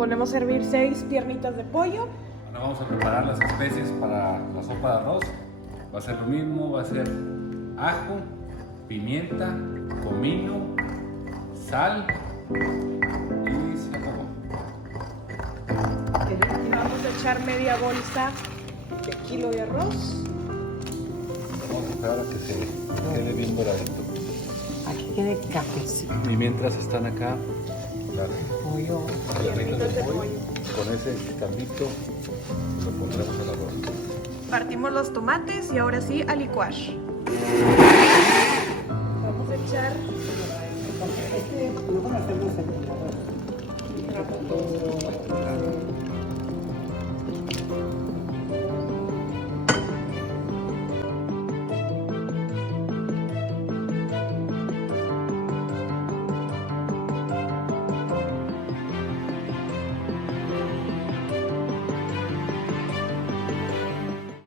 Ponemos a hervir 6 piernitas de pollo. Ahora vamos a preparar las especies para la sopa de arroz. Va a ser lo mismo, va a ser ajo, pimienta, comino, sal y se acabó. Y vamos a echar media bolsa de kilo de arroz. Vamos a esperar a que se quede bien doradito. Aquí quede cafecito. Y mientras están acá, Pollo. Piernitas de pollo. con ese caldito lo pondremos al arroz. Partimos los tomates y ahora sí a licuar. Vamos a echar Luego nos hacemos el